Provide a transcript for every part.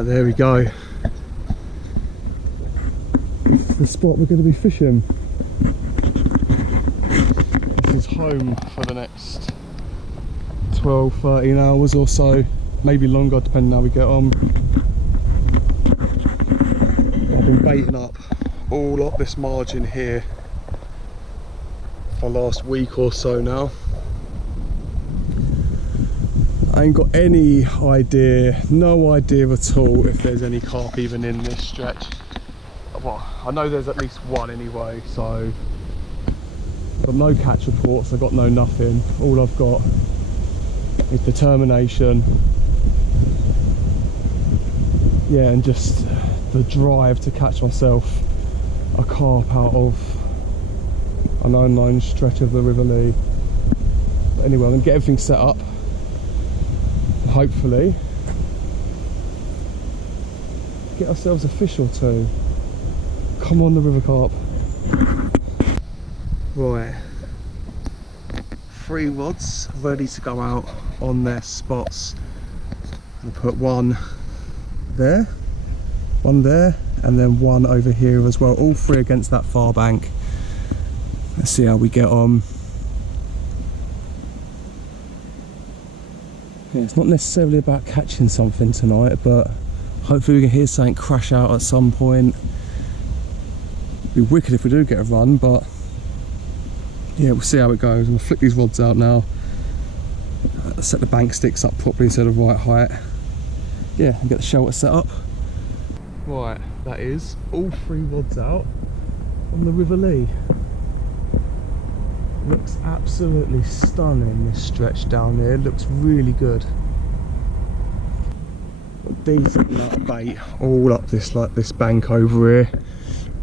Right, there we go. The spot we're going to be fishing. This is home for the next 12-13 hours or so, maybe longer depending how we get on. I've been baiting up all up this margin here for the last week or so now. I ain't got any idea, no idea at all if there's any carp even in this stretch. Well, I know there's at least one anyway, so I've got no catch reports, I've got no nothing. All I've got is determination, yeah, and just the drive to catch myself a carp out of an unknown stretch of the River Lee. But anyway, I'm going to get everything set up, hopefully get ourselves a fish or two. Come on, the river carp. Right, 3 rods ready to go out on their spots. I'll put one there, and then one over here as well, all 3 against that far bank. Let's see how we get on. Yeah, it's not necessarily about catching something tonight, but hopefully we can hear something crash out at some point. It'd be wicked if we do get a run, but yeah, we'll see how it goes. I'm gonna flick these rods out now, set the bank sticks up properly so they're the right height, yeah, and get the shelter set up. Right, that is all 3 rods out on the River Lee. Looks absolutely stunning, this stretch down here. Looks really good. Got decent amount of bait all up this bank over here.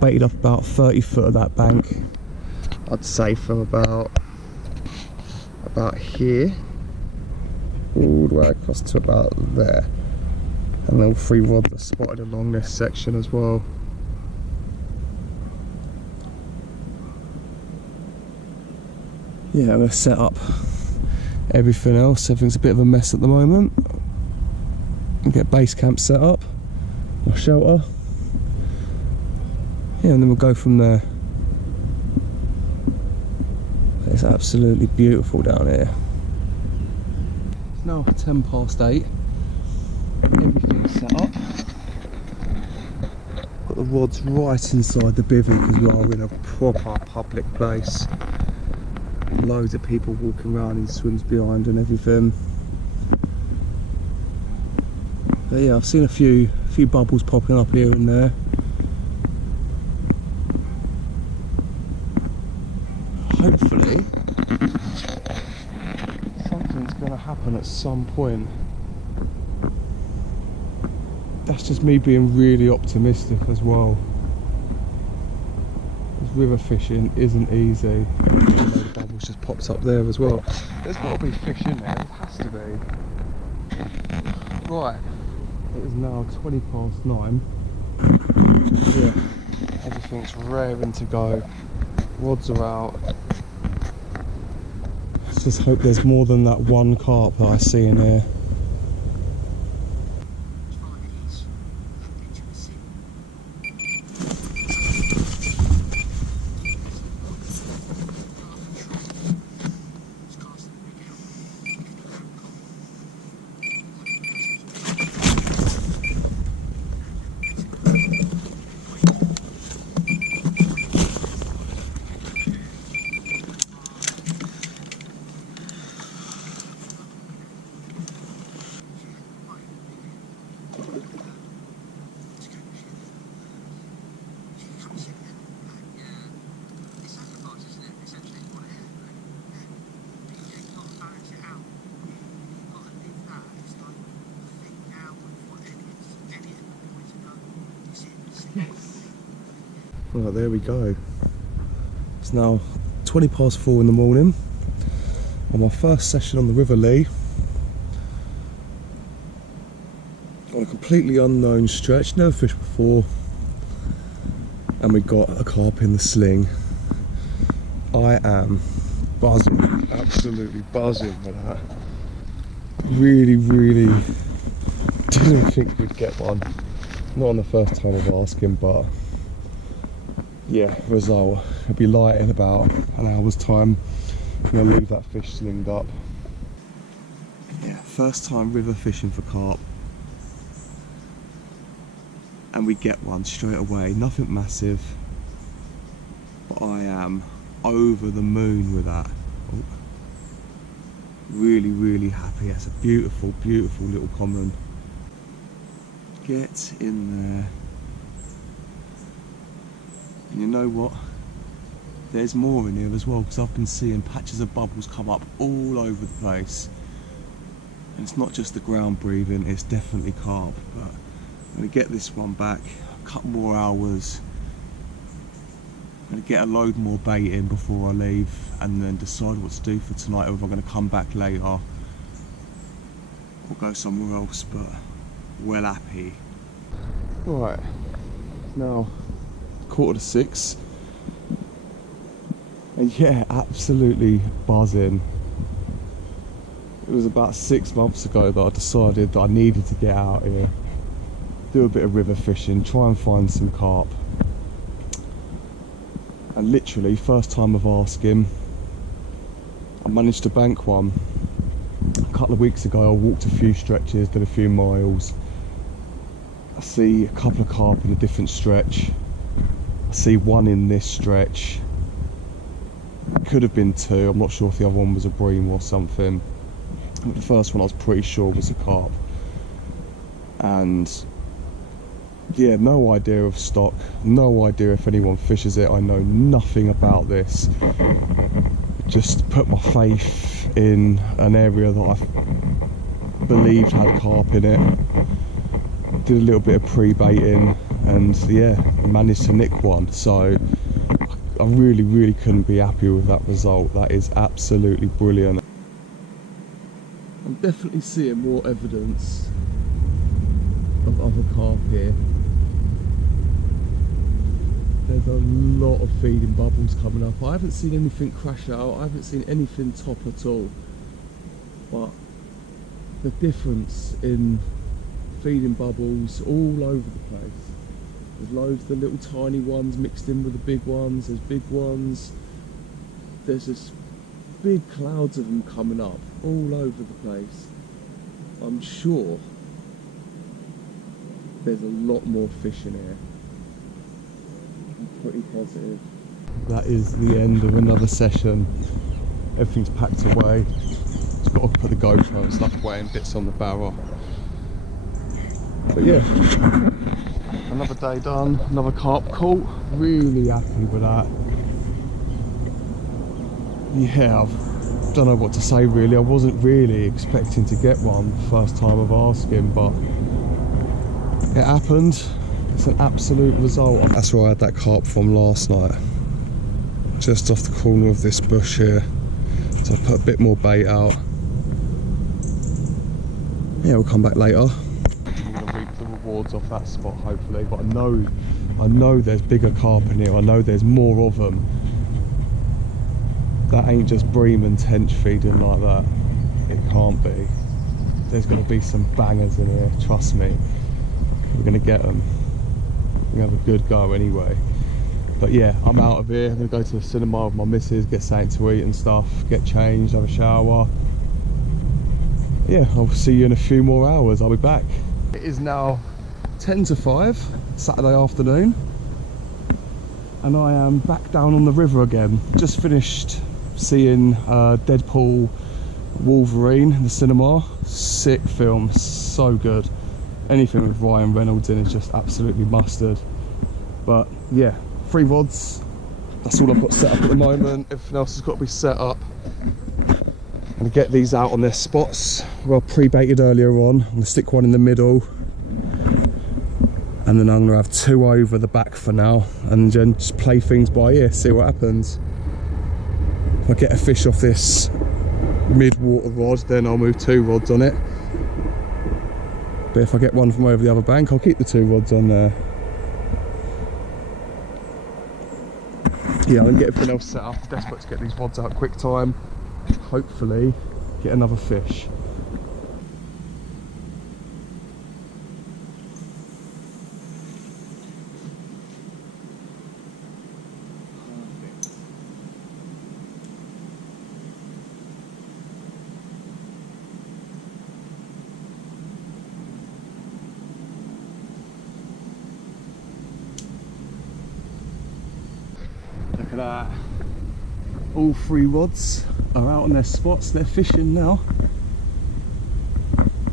Baited up about 30 foot of that bank. I'd say from about here all the way across to about there. And then all 3 rods are spotted along this section as well. Yeah, I'm going to set up everything else. Everything's a bit of a mess at the moment. And get base camp set up, my shelter. Yeah, and then we'll go from there. It's absolutely beautiful down here. It's now 8:10. Everything's set up. Got the rods right inside the bivvy because we are in a proper public place. Loads of people walking around in swims behind and everything. But yeah, I've seen a few bubbles popping up here and there. Hopefully something's going to happen at some point. That's just me being really optimistic as well. This river fishing isn't easy. The bubbles just popped up there as well. There's got to be fish in there, there has to be. Right, it is now 9:20. Yeah, everything's raring to go. Rods are out. Let's just hope there's more than that one carp that I see in here. Right, there we go. It's now 4:20 in the morning on my first session on the River Lee on a completely unknown stretch, never fished before, and we got a carp in the sling. I am buzzing, absolutely buzzing with that. Really didn't think we'd get one. Not on the first time of asking, but yeah, result. It'll be light in about an hour's time. I'm gonna leave that fish slinged up. Yeah, first time river fishing for carp. And we get one straight away, nothing massive. But I am over the moon with that. Oh. Really, really happy. That's a beautiful, beautiful little common. Get in there. And you know what? There's more in here as well, because I've been seeing patches of bubbles come up all over the place. And it's not just the ground breathing, it's definitely carp. But I'm going to get this one back, a couple more hours. I'm going to get a load more bait in before I leave, and then decide what to do for tonight, or if I'm going to come back later or go somewhere else, but well happy. Right, now 5:45, and yeah, absolutely buzzing. It was about 6 months ago that I decided that I needed to get out here, do a bit of river fishing, try and find some carp. And literally, first time of asking, I managed to bank one. A couple of weeks ago I walked a few stretches, did a few miles. I see a couple of carp in a different stretch. I see one in this stretch. Could have been two, I'm not sure if the other one was a bream or something. But the first one I was pretty sure was a carp. And yeah, no idea of stock, no idea if anyone fishes it, I know nothing about this. Just put my faith in an area that I believed had carp in it. Did a little bit of pre-baiting, and yeah, managed to nick one. So I really, really couldn't be happy with that result. That is absolutely brilliant. I'm definitely seeing more evidence of other carp here. There's a lot of feeding bubbles coming up. I haven't seen anything crash out, I haven't seen anything top at all. But the difference in feeding bubbles all over the place. There's loads of the little tiny ones mixed in with the big ones, there's big ones. There's just big clouds of them coming up all over the place. I'm sure there's a lot more fish in here. Pretty positive. That is the end of another session. Everything's packed away. Just got to put the GoPro and stuff away and bits on the barrel. But yeah, another day done, another carp caught. Really happy with that. Yeah, I don't know what to say really. I wasn't really expecting to get one first time of asking, but it happened. It's an absolute result. That's where I had that carp from last night, just off the corner of this bush here. So I put a bit more bait out. Yeah, we'll come back later. I'm going to reap the rewards off that spot hopefully, but I know there's bigger carp in here. I know there's more of them. That ain't just bream and tench feeding like that. It can't be. There's going to be some bangers in here, trust me. We're going to get them. We have a good go anyway. But yeah, I'm out of here. I'm gonna go to the cinema with my missus, get something to eat and stuff, get changed, have a shower. Yeah, I'll see you in a few more hours. I'll be back. It is now 10 to 5, Saturday afternoon, and I am back down on the river again. Just finished seeing Deadpool Wolverine in the cinema. Sick film, so good. Anything with Ryan Reynolds in is just absolutely mustard. But yeah, 3 rods, that's all I've got set up at the moment. Everything else has got to be set up. I'm going to get these out on their spots. Well, pre-baited earlier on. I'm going to stick one in the middle, and then I'm going to have 2 over the back for now, and then just play things by ear, see what happens. If I get a fish off this mid-water rod, then I'll move 2 rods on it. But if I get one from over the other bank, I'll keep the 2 rods on there. Yeah, I'll get everything else set up. Desperate to get these rods out quick time. Hopefully get another fish. at that. All 3 rods are out on their spots, they're fishing now.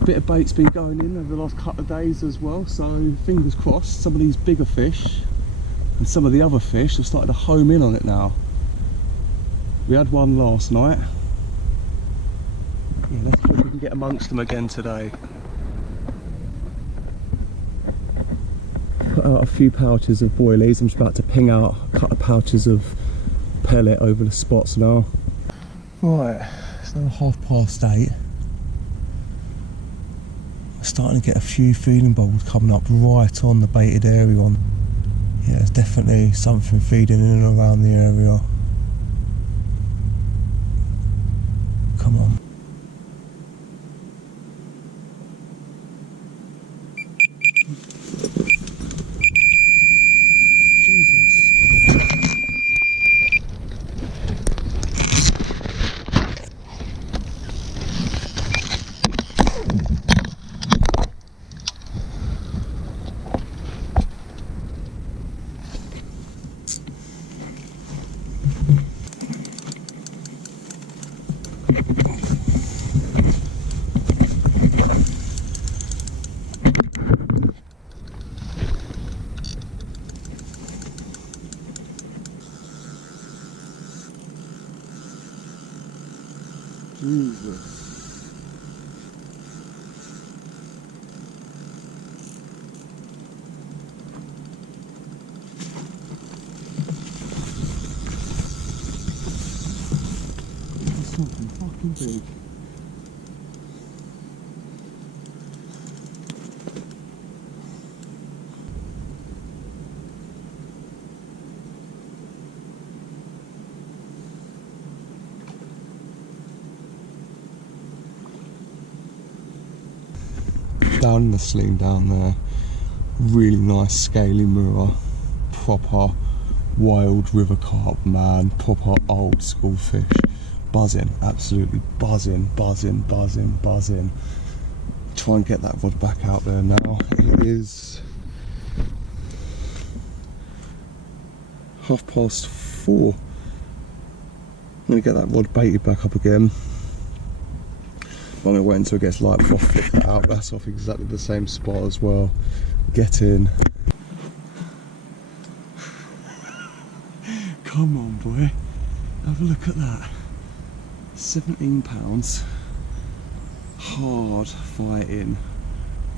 Bit of bait's been going in over the last couple of days as well, so fingers crossed some of these bigger fish and some of the other fish have started to home in on it now. We had one last night. Yeah, let's see if we can get amongst them again today. Put out a few pouches of boilies. I'm just about to ping out a couple of pouches of pellet over the spots now. Right, it's now 8:30. We're starting to get a few feeding bubbles coming up right on the baited area. Yeah, there's definitely something feeding in and around the area. Come on. Jesus. That's something fucking big. Down in the sling down there, really nice scaly mirror, proper wild river carp, man, proper old school fish, buzzing, absolutely buzzing, buzzing, buzzing, buzzing. Try and get that rod back out there now. It is 4:30. I'm gonna get that rod baited back up again. I'm going to wait until it gets light before I flick that out. That's off exactly the same spot as well. Get in. Come on, boy. Have a look at that. 17 pounds. Hard fighting.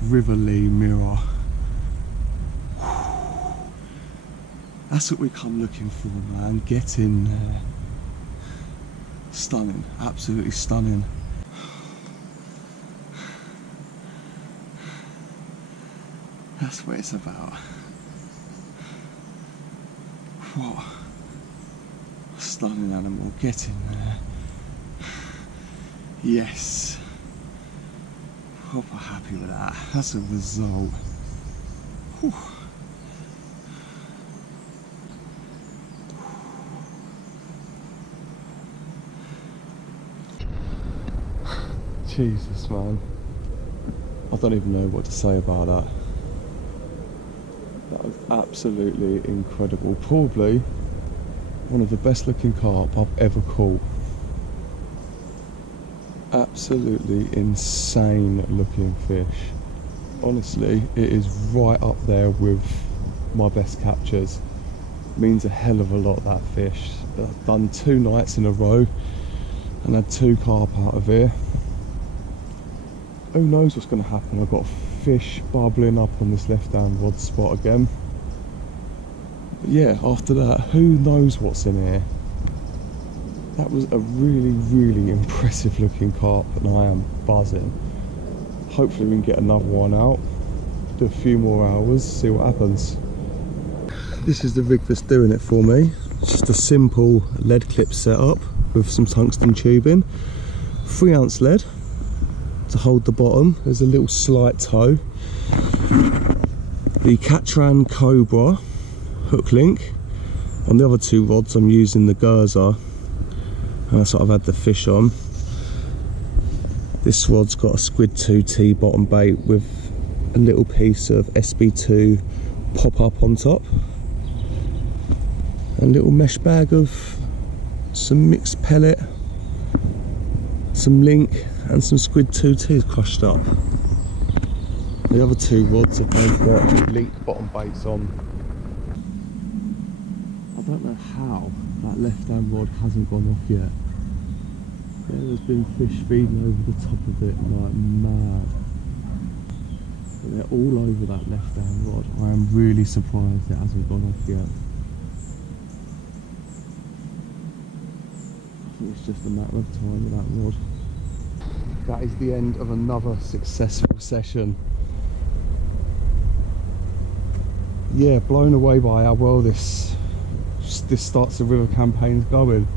River Lee mirror. That's what we come looking for, man. Get in there. Stunning. Absolutely stunning. That's what it's about. What a stunning animal. Get in there. Yes. Proper happy with that. That's a result. Whew. Jesus, man. I don't even know what to say about that. That was absolutely incredible. Probably one of the best looking carp I've ever caught. Absolutely insane looking fish. Honestly, it is right up there with my best captures. Means a hell of a lot, that fish. I've done 2 nights in a row and had 2 carp out of here. Who knows what's going to happen? I've got fish bubbling up on this left hand rod spot again. But yeah, after that, who knows what's in here. That was a really, really impressive looking carp and I am buzzing. Hopefully we can get another one out, do a few more hours, see what happens. This is the rig that's doing it for me. It's just a simple lead clip setup with some tungsten tubing. 3 ounce lead to hold the bottom. There's a little slight toe. The Catran Cobra hook link. On the other 2 rods I'm using the Gurza, and that's what I've had the fish on. This rod's got a Squid 2T bottom bait with a little piece of SB2 pop up on top. a little mesh bag of some mixed pellet, some link and some squid 2Ts crushed up. The other two rods have both got link bottom baits on. I don't know how that left hand rod hasn't gone off yet. Yeah, there's been fish feeding over the top of it like mad. But they're all over that left hand rod. I am really surprised it hasn't gone off yet. I think it's just a matter of time with that rod. That is the end of another successful session. Yeah, blown away by how well this starts the river campaign's going.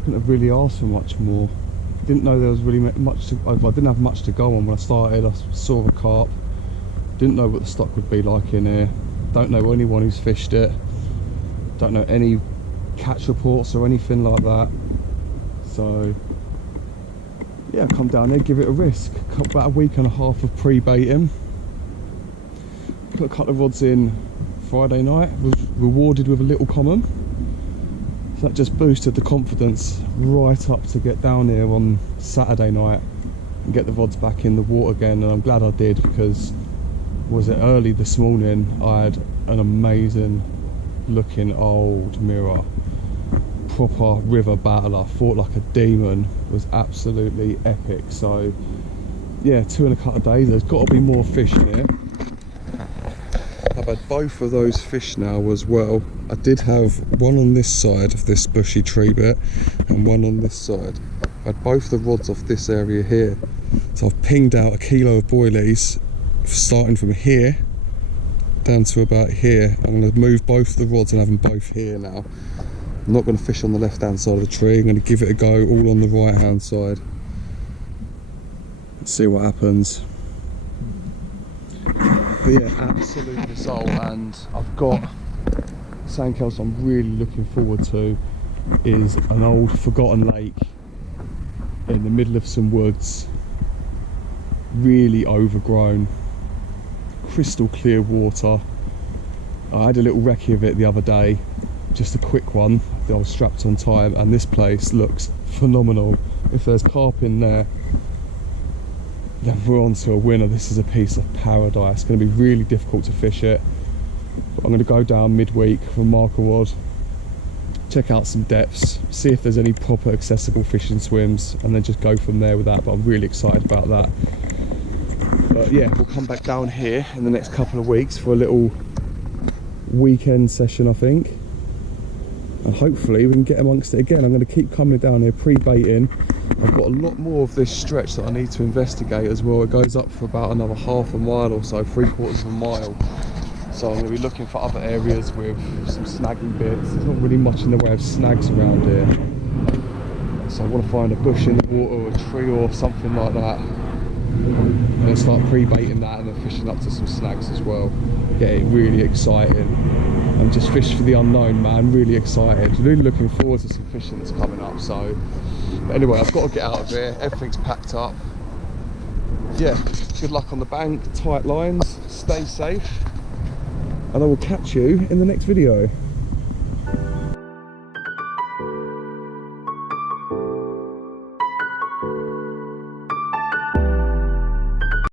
Couldn't have really asked for much more. Didn't know there was really much to, I didn't have much to go on when I started. I saw a carp, didn't know what the stock would be like in here, don't know anyone who's fished it, don't know any catch reports or anything like that. So yeah, come down there, give it a risk. About a week and a half of pre-baiting. Put a couple of rods in Friday night, was rewarded with a little common. So that just boosted the confidence right up to get down here on Saturday night and get the rods back in the water again. And I'm glad I did, because was it early this morning, I had an amazing looking old mirror. Proper river battle. I fought like a demon. It was absolutely epic. So yeah, 2 and a couple of days. There's got to be more fish in here. I've had both of those fish now as well. I did have one on this side of this bushy tree bit and one on this side. I had both the rods off this area here. So I've pinged out a kilo of boilies starting from here down to about here. I'm going to move both the rods and have them both here now. I'm not going to fish on the left hand side of the tree. I'm going to give it a go all on the right hand side. Let's see what happens. But yeah, absolute result. And I've got something else I'm really looking forward to, is an old forgotten lake in the middle of some woods, really overgrown, crystal clear water. I had a little recce of it the other day, just a quick one. I was strapped on time, and this place looks phenomenal. If there's carp in there, then we're on to a winner. This is a piece of paradise. It's going to be really difficult to fish it, but I'm going to go down midweek with a marker rod, check out some depths, see if there's any proper accessible fishing swims, and then just go from there with that. But I'm really excited about that. But yeah, we'll come back down here in the next couple of weeks for a little weekend session, I think, and hopefully we can get amongst it again. I'm going to keep coming down here pre-baiting. I've got a lot more of this stretch that I need to investigate as well. It goes up for about another half a mile or so, 3/4 of a mile. So I'm going to be looking for other areas with some snagging bits. There's not really much in the way of snags around here. So I want to find a bush in the water or a tree or something like that. And then start pre-baiting that and then fishing up to some snags as well. Get it really exciting. And just fish for the unknown, man. Really excited. Really looking forward to some fishing that's coming up. So but anyway, I've got to get out of here. Everything's packed up. Yeah, good luck on the bank, tight lines, stay safe, and I will catch you in the next video.